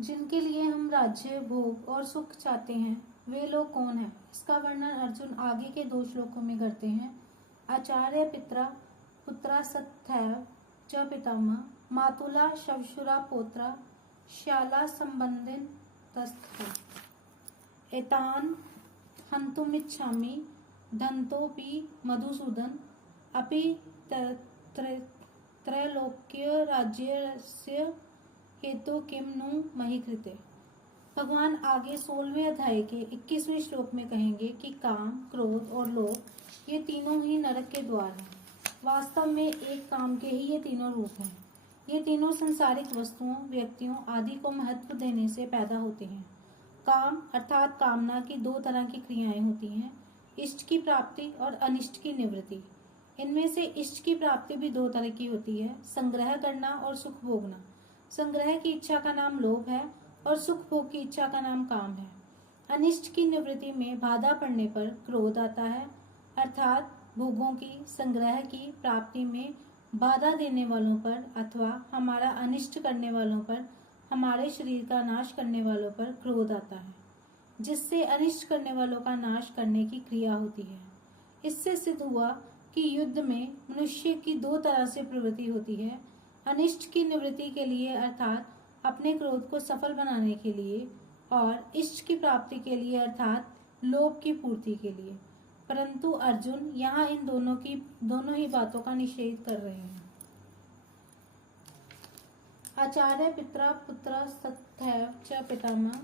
जिनके लिए हम राज्य, भोग और सुख चाहते हैं, वे लोग कौन हैं? इसका वर्णन अर्जुन आगे के 2 श्लोकों में करते हैं। आचार्य पित्रा पुत्रा सत्थैव च पितामह मातुला शवशुरा पोत्रा श्याला संबंधिन तस्थः एतान हन्तुमिच्छामि दन्तोऽपि मधुसूदन अपि त्रैलोक्य राज्यस्य हेतु किम नु मही कृते। भगवान आगे 16वें अध्याय के 21वें श्लोक में कहेंगे कि काम, क्रोध और लोभ ये तीनों ही नरक के द्वार हैं। वास्तव में एक काम के ही ये तीनों रूप हैं। ये तीनों संसारिक वस्तुओं, व्यक्तियों आदि को महत्व देने से पैदा होते हैं। काम अर्थात कामना की 2 तरह की क्रियाएं होती हैं, इष्ट की प्राप्ति और अनिष्ट की निवृत्ति। इनमें से इष्ट की प्राप्ति भी 2 तरह की होती है, संग्रह करना और सुख भोगना। संग्रह की इच्छा का नाम लोभ है और सुख भोग की इच्छा का नाम काम है। अनिष्ट की निवृत्ति में बाधा पड़ने पर क्रोध आता है, अर्थात भोगों की संग्रह की प्राप्ति में बाधा देने वालों पर अथवा हमारा अनिष्ट करने वालों पर, हमारे शरीर का नाश करने वालों पर क्रोध आता है, जिससे अनिष्ट करने वालों का नाश करने की क्रिया होती है। इससे सिद्ध हुआ कि युद्ध में मनुष्य की 2 तरह से प्रवृत्ति होती है, अनिष्ट की निवृत्ति के लिए अर्थात अपने क्रोध को सफल बनाने के लिए, और इष्ट की प्राप्ति के लिए अर्थात लोभ की पूर्ति के लिए। परंतु अर्जुन यहाँ इन दोनों ही बातों का निषेध कर रहे हैं। आचार्य पित्रा पुत्र सत्थैव च पितामह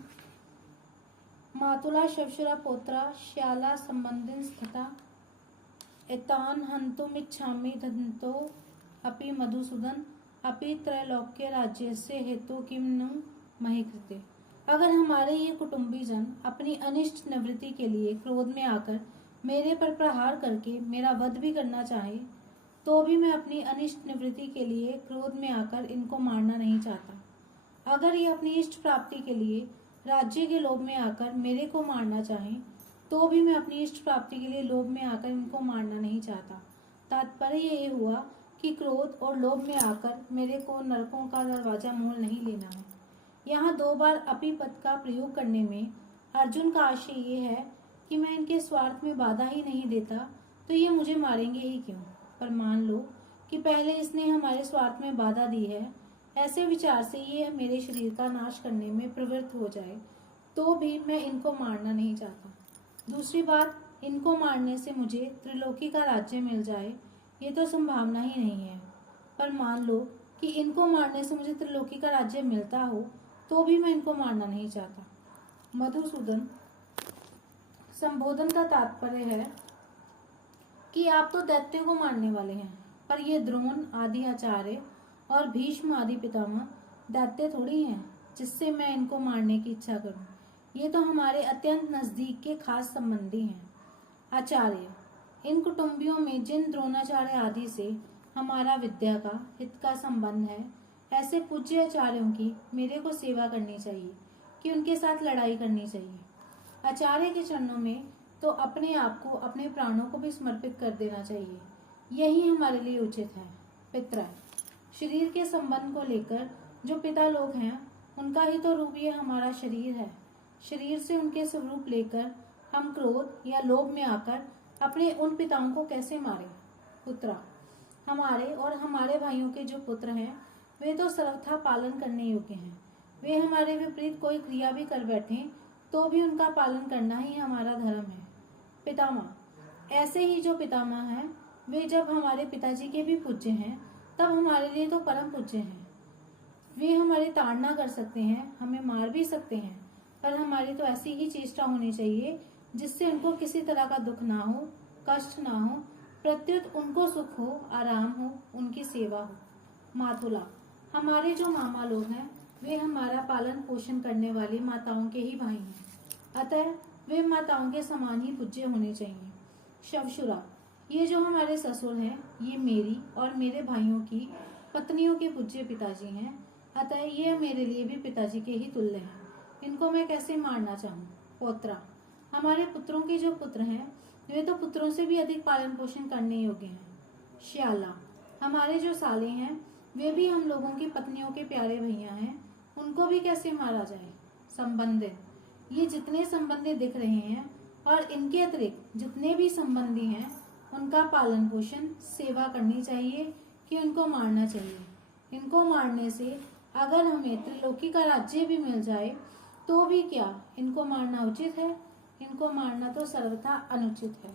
मातुला शवशुरा पोत्रा श्याला संबंधिन स्थिता एतान हन्तुमिच्छामि दन्तो अपि मधुसूदन अपि त्रैलोक्य राज्यस्य हेतु किम नु मही कृते। अगर हमारे ये कुटुंबीजन अपनी अनिष्ट निवृत्ति के लिए क्रोध में आकर मेरे पर प्रहार करके मेरा वध भी करना चाहे, तो भी मैं अपनी अनिष्ट निवृत्ति के लिए क्रोध में आकर इनको मारना नहीं चाहता। अगर ये अपनी इष्ट प्राप्ति के लिए राज्य के लोभ में आकर मेरे को मारना चाहें, तो भी मैं अपनी इष्ट प्राप्ति के लिए लोभ में आकर इनको मारना नहीं चाहता। तात्पर्य ये हुआ कि क्रोध और लोभ में आकर मेरे को नरकों का दरवाजा मोल नहीं लेना है। यहाँ 2 बार अपि पद का प्रयोग करने में अर्जुन का आशय ये है कि मैं इनके स्वार्थ में बाधा ही नहीं देता तो ये मुझे मारेंगे ही क्यों। पर मान लो कि पहले इसने हमारे स्वार्थ में बाधा दी है, ऐसे विचार से ये मेरे शरीर का नाश करने में प्रवृत्त हो जाए, तो भी मैं इनको मारना नहीं चाहता। दूसरी बात, इनको मारने से मुझे त्रिलोकी का राज्य मिल जाए, ये तो संभावना ही नहीं है। पर मान लो कि इनको मारने से मुझे त्रिलोकी का राज्य मिलता हो, तो भी मैं इनको मारना नहीं चाहता। मधुसूदन संबोधन का तात्पर्य है कि आप तो दैत्यों को मारने वाले हैं, पर ये द्रोण आदि आचार्य और भीष्म आदि पितामह दैत्य थोड़ी हैं जिससे मैं इनको मारने की इच्छा करूं। ये तो हमारे अत्यंत नजदीक के खास संबंधी हैं। आचार्य, इन कुटुंबियों में जिन द्रोणाचार्य आदि से हमारा विद्या का हित का संबंध है, ऐसे पूज्य आचार्यों की मेरे को सेवा करनी चाहिए कि उनके साथ लड़ाई करनी चाहिए। आचार्य के चरणों में तो अपने आप को, अपने प्राणों को भी समर्पित कर देना चाहिए। यही हमारे लिए उचित है। पितृ, शरीर के संबंध को लेकर जो पिता लोग हैं, उनका ही तो रूप ये हमारा शरीर है। शरीर से उनके स्वरूप लेकर हम क्रोध या लोभ में आकर अपने उन पिताओं को कैसे मारें। पुत्रा, हमारे और हमारे भाइयों के जो पुत्र हैं, वे तो सर्वथा पालन करने योग्य हैं। वे हमारे विपरीत कोई क्रिया भी कर बैठे तो भी उनका पालन करना ही हमारा धर्म है। पितामह, ऐसे ही जो पितामह हैं, वे जब हमारे पिताजी के भी पूज्य हैं, तब हमारे लिए तो परम पूज्य हैं। वे हमारी ताड़ना कर सकते हैं, हमें मार भी सकते हैं, पर हमारी तो ऐसी ही चेष्टा होनी चाहिए जिससे उनको किसी तरह का दुख ना हो, कष्ट ना हो, प्रत्युत उनको सुख हो, आराम हो, उनकी सेवा हो। मातुला, हमारे जो मामा लोग हैं, वे हमारा पालन पोषण करने वाली माताओं के ही भाई हैं, अतः वे माताओं के समान ही पूज्य होने चाहिए। शवशुरा, ये जो हमारे ससुर हैं, ये मेरी और मेरे भाइयों की पत्नियों के पूज्य पिताजी हैं, अतः ये मेरे लिए भी पिताजी के ही तुल्य हैं। इनको मैं कैसे मारना चाहूँ। पौत्रा, हमारे पुत्रों के जो पुत्र हैं, वे तो पुत्रों से भी अधिक पालन पोषण करने योग्य हैं। श्याला, हमारे जो साले हैं, वे भी हम लोगों की पत्नियों के प्यारे भैया हैं, उनको भी कैसे मारा जाए। संबंधित, ये जितने संबंधी दिख रहे हैं और इनके अतिरिक्त जितने भी संबंधी हैं उनका पालन पोषण सेवा करनी चाहिए कि उनको मारना चाहिए। इनको मारने से अगर हमें त्रिलोकी का राज्य भी मिल जाए तो भी क्या इनको मारना उचित है? इनको मारना तो सर्वथा अनुचित है।